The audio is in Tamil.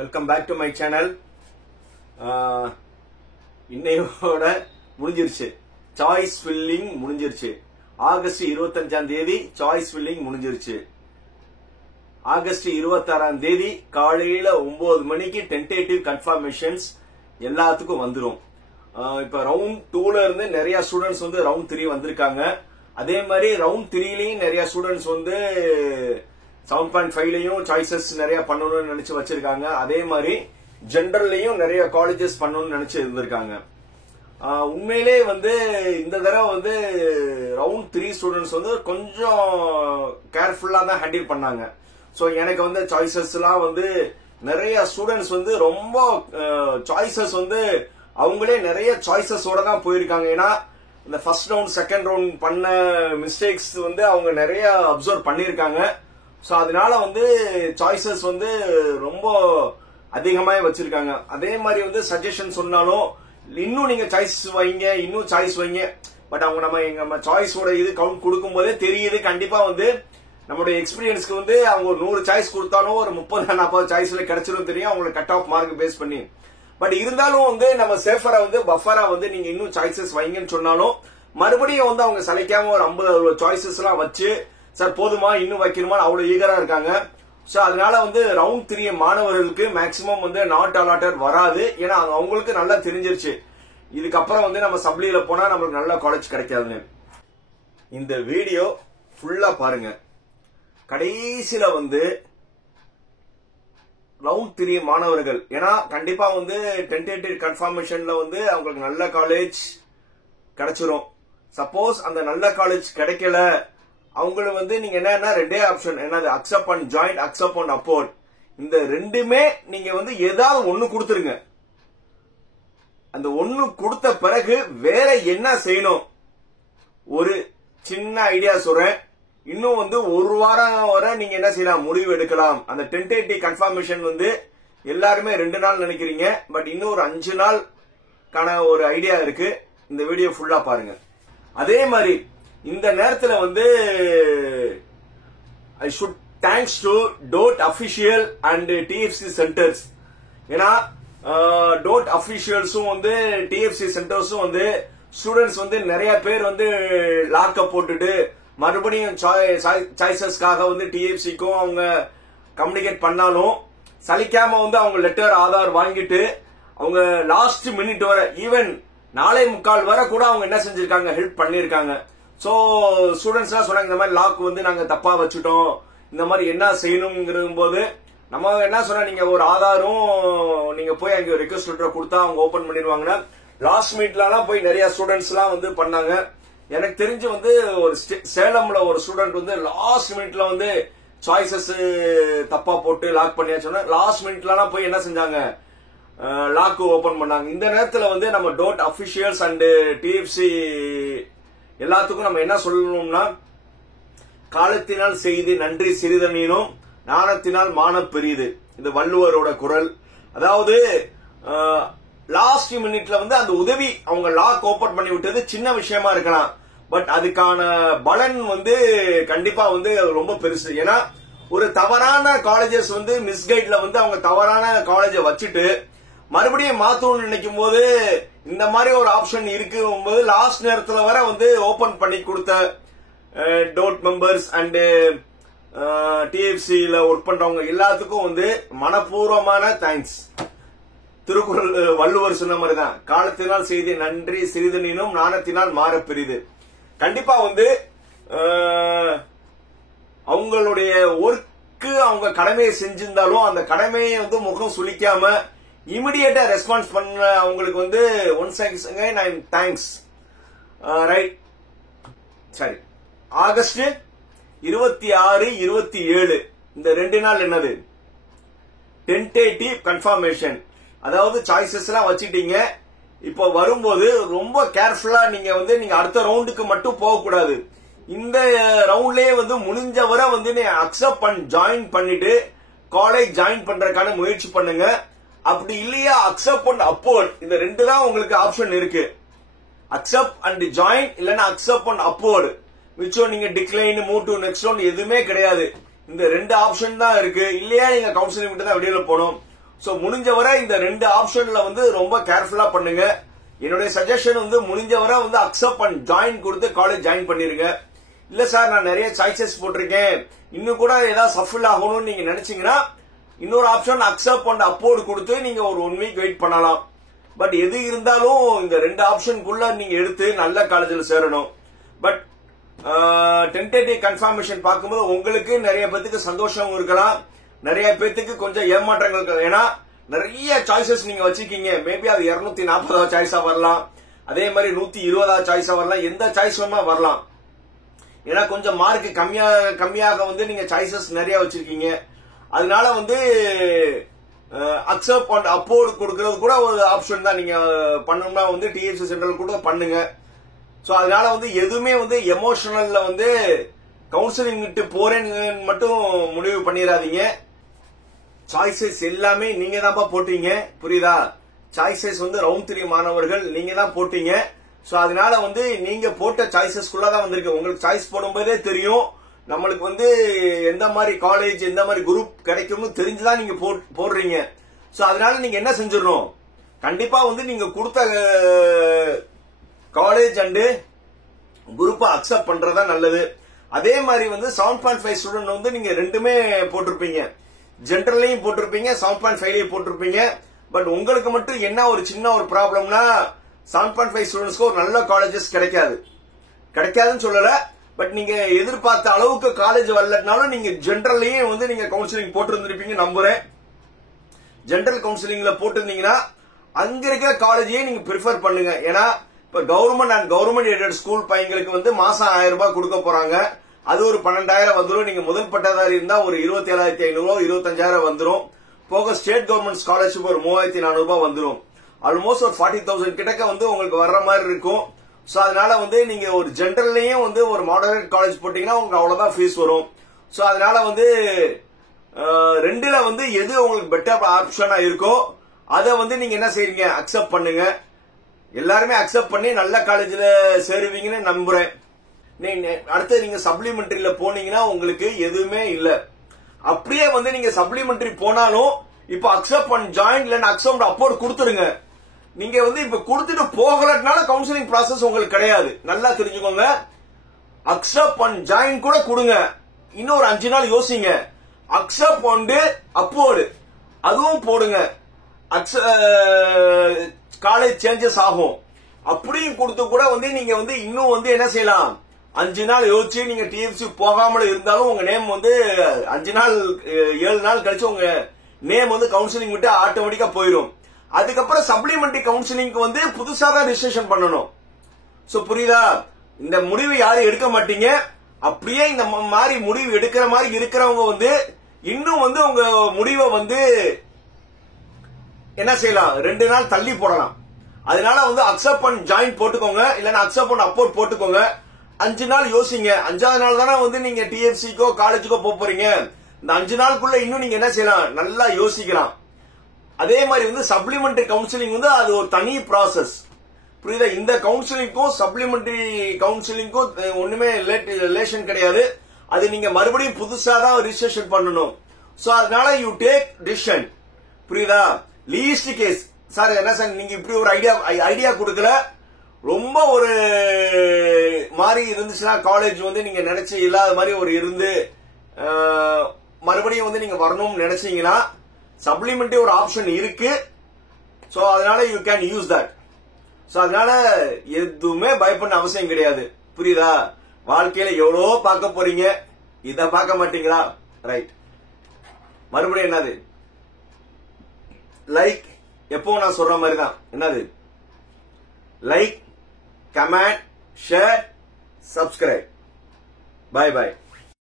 Welcome back to my channel. இன்னையோட முடிஞ்சிருச்சு, சாய்ஸ் ஃபில்லிங் முடிஞ்சிருச்சு. ஆகஸ்ட் 25 சாய்ஸ் ஃபில்லிங் முடிஞ்சிருச்சு. ஆகஸ்ட் 26 காலையில 9 மணிக்கு டென்டேட்டிவ் கன்ஃபர்மேஷன்ஸ் எல்லாத்துக்கும் வந்துடும். இப்ப ரவுண்ட் 2ல இருந்து நிறைய ஸ்டூடெண்ட்ஸ் வந்து ரவுண்ட் 3 வந்திருக்காங்க. அதே மாதிரி ரவுண்ட் 3லயும் நிறைய ஸ்டூடெண்ட்ஸ் வந்து 7.5லயும் சாய்ஸஸ் நிறைய பண்ணணும்னு நினைச்சு வச்சிருக்காங்க. அதே மாதிரி ஜெனரல்லையும் நிறைய காலேஜஸ் பண்ணணும்னு நினைச்சு இருந்திருக்காங்க. உண்மையிலே வந்து இந்த தடவை வந்து ரவுண்ட் 3 ஸ்டூடெண்ட்ஸ் வந்து கொஞ்சம் கேர்ஃபுல்லா தான் ஹேண்டில் பண்ணாங்க. சோ எனக்கு வந்து சாய்ஸஸ் எல்லாம் வந்து நிறைய ஸ்டூடெண்ட்ஸ் வந்து ரொம்ப சாய்ஸஸ் வந்து அவங்களே நிறைய சாய்ஸஸோட தான் போயிருக்காங்க. ஏன்னா இந்த ஃபர்ஸ்ட் ரவுண்ட் செகண்ட் ரவுண்ட் பண்ண மிஸ்டேக்ஸ் வந்து அவங்க நிறைய அப்சர்வ் பண்ணிருக்காங்க. சோ அதனால வந்து சாய்ஸஸ் வந்து ரொம்ப அதிகமாக வச்சிருக்காங்க. அதே மாதிரி வந்து சஜஷன் சொன்னாலும் இன்னும் நீங்க சாய்ஸ் வைங்க, இன்னும் சாய்ஸ் வைங்க. பட் அவங்க நம்ம சாய்ஸோட இது கவுண்ட் கொடுக்கும் போதே தெரியுது, கண்டிப்பா வந்து நம்மளுடைய எக்ஸ்பீரியன்ஸ்க்கு வந்து அவங்க ஒரு 100 சாய்ஸ் கொடுத்தாலும் ஒரு 30-40 சாய்ஸ்ல கிடைச்சிடும் தெரியும், அவங்களுக்கு கட் ஆஃப் மார்க் பேஸ் பண்ணி. பட் இருந்தாலும் வந்து நம்ம சேஃபரா வந்து பஃபரா வந்து நீங்க இன்னும் சாய்ஸஸ் வைங்கன்னு சொன்னாலும் மறுபடியும் வந்து அவங்க சளைக்காம ஒரு 50 சாய்ஸஸ் எல்லாம் வச்சு சார் போதுமா இன்னும் வைக்கணுமா அவ்வளவு ஈகரா இருக்காங்க. சோ அதனால வந்து ரவுண்ட் 3 மாணவர்களுக்கு மேக்சிமம் வந்து நாட் அலாட்டட் வராது. ஏன்னா அவங்களுக்கு நல்லா தெரிஞ்சிருச்சு இதுக்கப்புறம் வந்து நம்ம சப்ளியில போனா நம்மளுக்கு நல்ல காலேஜ் கிடைக்காதுன்னு. இந்த வீடியோ ஃபுல்லா பாருங்க. கடைசியில வந்து ரவுண்ட் 3 மாணவர்கள், ஏன்னா கண்டிப்பா வந்து டென்டேட்டிவ் கன்ஃபர்மேஷன்ல வந்து அவங்களுக்கு நல்ல காலேஜ் கிடைச்சிரும். சப்போஸ் அந்த நல்ல காலேஜ் கிடைக்கல, அவங்களுக்கு வந்து நீங்க என்னன்னா ரெண்டே ஆப்ஷன், என்னது accept and join, accept and upward. இந்த ரெண்டுமே நீங்க வந்து ஏதாவது ஒண்ணு கொடுத்துருங்க. அந்த ஒண்ணு கொடுத்த பிறகு வேற என்ன செய்யணும் ஒரு சின்ன ஐடியா சொல்றேன். இன்னும் வந்து ஒரு வாரம் வரை நீங்க என்ன செய்யலாம், முடிவு எடுக்கலாம். அந்த டென்டேட்டிவ் கன்ஃபர்மேஷன் வந்து எல்லாருமே 2 நாள் நினைக்கிறீங்க, பட் இன்னும் ஒரு 5 நாள்கான ஒரு ஐடியா இருக்கு. இந்த வீடியோ ஃபுல்லா பாருங்க. அதே மாதிரி இந்த நேரத்துல வந்து I should thanks to DOTE official and TFC centers. ஏன்னா டோட் அபிஷியல்ஸும் வந்து டிஎஃப்சி சென்டர்ஸும் வந்து ஸ்டூடெண்ட்ஸ் வந்து நிறைய பேர் வந்து லாக்கப் போட்டுட்டு மறுபடியும் சாய்ஸஸ்க்காக வந்து டிஎஃப்சிக்கும் அவங்க கம்யூனிகேட் பண்ணாலும் சலிக்காம வந்து அவங்க லெட்டர் ஆதார் வாங்கிட்டு அவங்க லாஸ்ட் மினிட் வரை, ஈவன் 4:45 வரை கூட அவங்க என்ன செஞ்சிருக்காங்க, ஹெல்ப் பண்ணிருக்காங்க. சோ ஸ்டூடெண்ட்ஸ் எல்லாம் சொன்னாங்க இந்த மாதிரி லாக் வந்து நாங்க தப்பா வச்சுட்டோம், இந்த மாதிரி என்ன செய்யணும்ங்கிற போது நம்ம என்ன சொன்னா, நீங்க ஒரு ஆதாரும் நீங்க போய் அங்க ரெக்வஸ்ட் லெட்டர் கொடுத்தா அவங்க ஓபன் பண்ணிடுவாங்கன்னா லாஸ்ட் மினிட்லாம் போய் நிறைய ஸ்டூடெண்ட்ஸ் எல்லாம் வந்து பண்ணாங்க. எனக்கு தெரிஞ்சு வந்து ஒரு சேலம்ல ஒரு ஸ்டூடெண்ட் வந்து லாஸ்ட் மினிட்ல வந்து சாய்ஸஸ் தப்பா போட்டு லாக் பண்ணியாச்சுன்னா லாஸ்ட் மினிட்லாம் போய் என்ன செஞ்சாங்க, லாக் ஓபன் பண்ணாங்க. இந்த நேரத்துல வந்து நம்ம டோட் அபிஷியல்ஸ் அண்ட் டிஎஃப்சி எல்லாத்துக்கும் நம்ம என்ன சொல்லணும்னா, காலத்தினால் செய்தி நன்றி சிறிதனினும் ஞானத்தினால் மானம் பெரியது. இது வள்ளுவரோட குரல். அதாவது லாஸ்ட் மினிட்ல வந்து அந்த உதவி அவங்க லாக் ஓபன் பண்ணி விட்டது சின்ன விஷயமா இருக்கலாம், பட் அதுக்கான பலன் வந்து கண்டிப்பா வந்து ரொம்ப பெருசு. ஏன்னா ஒரு தவறான காலேஜஸ் வந்து மிஸ்கைட்ல வந்து அவங்க தவறான காலேஜ வச்சுட்டு மறுபடியும் மாத்தணும்னு நினைக்கும் போது இந்த மாதிரி ஒரு ஆப்ஷன் இருக்கும் போது லாஸ்ட் நேரத்துல வர வந்து ஓபன் பண்ணி கொடுத்த டோட் மெம்பர்ஸ் அண்ட் டிஎஃப்சில ஒர்க் பண்றவங்க எல்லாத்துக்கும் வந்து மனப்பூர்வமான தேங்க்ஸ். திருக்குறள் வள்ளுவர் சொன்ன மாதிரிதான், காலத்தினால் செய்தி நன்றி சிறிதனினும் ஞானத்தினால் மாற பெரிது. கண்டிப்பா வந்து அவங்களுடைய ஒர்க்கு அவங்க கடமையை செஞ்சிருந்தாலும் அந்த கடமையை வந்து முகம் சுளிக்காம இமிடியேட்டா ரெஸ்பான்ஸ் பண்ண அவங்களுக்கு வந்து ஒன்ஸ் அகைன் தேங்க்ஸ். ரைட், சரி. ஆகஸ்ட் 26, 27 இந்த 2 நாள் என்னது, டென்டேட்டிவ் கன்ஃபர்மேஷன். அதாவது சாய்ஸஸ் எல்லாம் வச்சிட்டீங்க. இப்ப வரும்போது ரொம்ப கேர்ஃபுல்லா நீங்க வந்து நீங்க அடுத்த ரவுண்டுக்கு மட்டும் போக கூடாது. இந்த ரவுண்ட்லயே வந்து முடிஞ்ச வரை வந்து நீங்க அக்செப்ட் அண்ட் ஜாயின் பண்ணிட்டு காலேஜ் ஜாயின் பண்றதுக்கான முயற்சி பண்ணுங்க. அப்படி இல்லையா அக்செப்ட் அண்ட் அப்போர்ட், இந்த 2 தான் உங்களுக்கு ஆப்ஷன் இருக்கு. அக்செப்ட் அண்ட் ஜாயின் இல்லன்னா அக்செப்ட் அண்ட் அப்போர்ட். மிச்சம் நீங்க decline move to next round எதுவுமே கிடையாது. இந்த 2 ஆப்ஷன் தான் இருக்கு. இல்லையா நீங்க கவுன்சிலிங் மட்டும் தான் வெளியில போகணும். சோ முடிஞ்ச வரை இந்த 2 ஆப்ஷன்ல வந்து ரொம்ப கேர்ஃபுல்லா பண்ணுங்க. என்னுடைய சஜஷன் வந்து முடிஞ்ச வரை வந்து அக்செப்ட் அண்ட் ஜாயின் கொடுத்து காலேஜ் ஜாயின் பண்ணிருங்க. இல்ல சார் நான் நிறைய சாய்ஸஸ் போட்டிருக்கேன், இன்னும் கூட ஏதாவது சஃபில் ஆகணும்னு நீங்க நினைச்சீங்கன்னா இன்னொரு ஆப்ஷன் அக்செப்ட் அண்ட் அப்போர்டு கொடுத்து நீங்க ஒரு 1 வீக் வெயிட் பண்ணலாம். பட் எது இருந்தாலும் இந்த 2 ஆப்ஷனுக்குள்ள நீங்க எடுத்து நல்ல காலேஜில் சேரணும். பட் டென்டேட்டிவ் கன்ஃபர்மேஷன் பார்க்கும்போது உங்களுக்கு நிறைய பேத்துக்கு சந்தோஷம் இருக்கலாம், நிறைய பேத்துக்கு கொஞ்சம் ஏமாற்றங்கள் இருக்கலாம். ஏன்னா நிறைய சாய்ஸஸ் நீங்க வச்சிருக்கீங்க. மேபி அது 240 சாய்ஸா வரலாம், அதே மாதிரி 120 சாய்ஸா வரலாம், எந்த சாய்ஸ் வேணுமா வரலாம். ஏன்னா கொஞ்சம் மார்க் கம்மியாக வந்து நீங்க சாய்ஸஸ் நிறைய வச்சிருக்கீங்க. அதனால வந்து அக்செப்ட் அண்ட் அப்போர்டு கொடுக்கறது கூட ஒரு ஆப்ஷன் தான். நீங்க பண்ணணும்னா வந்து டிஎஃப்சி சென்ட்ரல் கூட பண்ணுங்க. சோ அதனால வந்து எதுவுமே வந்து எமோஷனல்ல வந்து கவுன்சிலிங் விட்டு போறேன்னு மட்டும் முடிவு பண்ணிடாதீங்க. சாய்ஸஸ் எல்லாமே நீங்க தான்ப்பா போட்டீங்க, புரியுதா? சாய்ஸஸ் வந்து ரவுண்ட் 3 மாணவர்கள் நீங்க தான் போட்டீங்க. சோ அதனால வந்து நீங்க போட்ட சாய்ஸஸ்குள்ளதான் வந்திருக்கு. உங்களுக்கு சாய்ஸ் போடும்போதே தெரியும் நம்மளுக்கு வந்து எந்த மாதிரி காலேஜ் எந்த மாதிரி குரூப் கிடைக்கும்னு தெரிஞ்சுதான் நீங்க போடுறீங்க. சோ அதனால நீங்க என்ன செஞ்சிடணும், கண்டிப்பா வந்து நீங்க கொடுத்த காலேஜ் அண்டு குரூப்பை அக்செப்ட் பண்றதா நல்லது. அதே மாதிரி வந்து 7.5 ஸ்டூடெண்ட் வந்து நீங்க ரெண்டுமே போட்டிருப்பீங்க, ஜென்ரலையும் போட்டிருப்பீங்க 7.5 போட்டிருப்பீங்க. பட் உங்களுக்கு மட்டும் என்ன ஒரு சின்ன ஒரு ப்ராப்ளம்னா 7.5 ஸ்டூடெண்ட்ஸ்க்கு ஒரு நல்ல காலேஜஸ் கிடைக்காதுன்னு சொல்லல. பட் நீங்க எதிர்பார்த்த அளவுக்கு காலேஜ் வரலனாலும் நீங்க ஜென்ரல்லையும் வந்து நீங்க கவுன்சிலிங் போட்டிருந்திருப்பீங்க நம்புறேன். ஜென்ரல் கவுன்சிலிங்ல போட்டிருந்தீங்கன்னா அங்க இருக்கிற காலேஜையே நீங்க ப்ரிஃபர் பண்ணுங்க. ஏன்னா இப்ப government and government aided school பையங்களுக்கு வந்து மாசம் 1000 ரூபாய் கொடுக்க போறாங்க. அது ஒரு 12,000 வந்துடும். நீங்க முதல் பட்டதாரி இருந்தா ஒரு 27,500 25,000 வந்துடும். போக ஸ்டேட் கவர்மெண்ட் ஸ்காலர்ஷிப் ஒரு 3,400 ரூபாய் வந்துடும். ஆல்மோஸ்ட் ஒரு 40,000 கிட்டக்க வந்து உங்களுக்கு வர்ற மாதிரி இருக்கும். சோ அதனால வந்து நீங்க ஒரு ஜென்ரல்லையும் வந்து ஒரு மாடரேட் காலேஜ் போட்டீங்கன்னா உங்களுக்கு அவ்வளவுதான் ஃபீஸ் வரும். சோ அதனால வந்து ரெண்டுல வந்து எது உங்களுக்கு பெட்டர் ஆப்ஷனா இருக்கோ அதை வந்து நீங்க என்ன செய்றீங்க, அக்செப்ட் பண்ணுங்க. எல்லாருமே அக்செப்ட் பண்ணி நல்ல காலேஜ்ல சேருவீங்கன்னு நம்புறேன். அடுத்து நீங்க சப்ளிமெண்டரியில போனீங்கன்னா உங்களுக்கு எதுவுமே இல்ல. அப்படியே வந்து நீங்க சப்ளிமெண்டரி போனாலும் இப்ப அக்செப்ட் அண்ட் ஜாயின் இல்ல அக்செப்ட் அப்போர்டு கொடுத்துருங்க. நீங்க வந்து இப்ப கொடுத்துட்டு போகலனால கவுன்சிலிங் ப்ராசஸ் உங்களுக்கு கிடையாது, நல்லா தெரிஞ்சுக்கோங்க. அக்செப்ட் அண்ட் ஜாயின் கூட கொடுங்க, இன்னொரு 5 நாள் யோசிங்க. அக்செப்ட் அண்ட் அப்போர்டு அதுவும் போடுங்க, காலேஜ் சேஞ்சஸ் ஆகும். அப்படியும் கொடுத்து கூட வந்து நீங்க வந்து இன்னும் வந்து என்ன செய்யலாம், 5 நாள் யோசிச்சு நீங்க டிஎஃப்சி போகாமல இருந்தாலும் உங்க நேம் வந்து 5 நாள் 7 நாள் கழிச்சு உங்க நேம் வந்து கவுன்சிலிங் விட்டு ஆட்டோமேட்டிக்கா போயிடும். அதுக்கப்புறம் சப்ளிமெண்டரி கவுன்சிலிங்க்கு வந்து புதுசா தான் ரிஜிஸ்ட்ரேஷன் பண்ணணும். சோ புரியுதா? இந்த முடிவு யாரும் எடுக்க மாட்டீங்க. அப்படியே இந்த மாதிரி முடிவு எடுக்கிற மாதிரி இருக்கிறவங்க வந்து இன்னும் வந்து உங்க முடிவை வந்து என்ன செய்யலாம், 2 நாள் தள்ளி போடலாம். அதனால வந்து அக்செப்ட் அண்ட் ஜாயின் போட்டுக்கோங்க, இல்லன்னா அக்செப்ட் அண்ட் அப்போர்ட் போட்டுக்கோங்க. 5 நாள் யோசிங்க. 5வது நாள் தானே வந்து நீங்க டிஎஃப்சிக்கோ காலேஜுக்கோ போறீங்க. இந்த 5 நாளுக்குள்ள இன்னும் நீங்க என்ன செய்யலாம், நல்லா யோசிக்கலாம். அதே மாதிரி வந்து சப்ளிமெண்டரி கவுன்சிலிங் வந்து அது ஒரு தனி ப்ராசஸ், புரியுதா? இந்த கவுன்சிலிங்கும் சப்ளிமெண்டரி கவுன்சிலிங்கும் ஒண்ணுமே ரிலேஷன் கிடையாது. அது நீங்க மறுபடியும் புதுசா தான் ரிஜிஸ்ட்ரேஷன் பண்ணணும். சோ அதனால யூ டேக் டிசிஷன், புரியுதா? லீஸ்ட் கேஸ் சார் என்ன சார் நீங்க இப்படி ஒரு ஐடியா கொடுக்கல, ரொம்ப ஒரு மாதிரி இருந்துச்சுன்னா காலேஜ் வந்து நீங்க நினைச்சு இல்லாத மாதிரி ஒரு இருந்து மறுபடியும் வந்து நீங்க வரணும்னு நினைச்சீங்கன்னா சப்ளிமெண்டரி ஒரு ஆப்ஷன் இருக்கு. சோ அதனால you can use that. So அதனால எதுவுமே பயப்பட அவசியம் கிடையாது, புரியுதா? வாழ்க்கையில எவ்வளவோ பார்க்க போறீங்க, இத பார்க்க மாட்டீங்களா? ரைட். மறுபடியும் என்னது, லைக், எப்போ நான் சொல்ற மாதிரி தான், என்னது like, comment, share, subscribe. Bye by.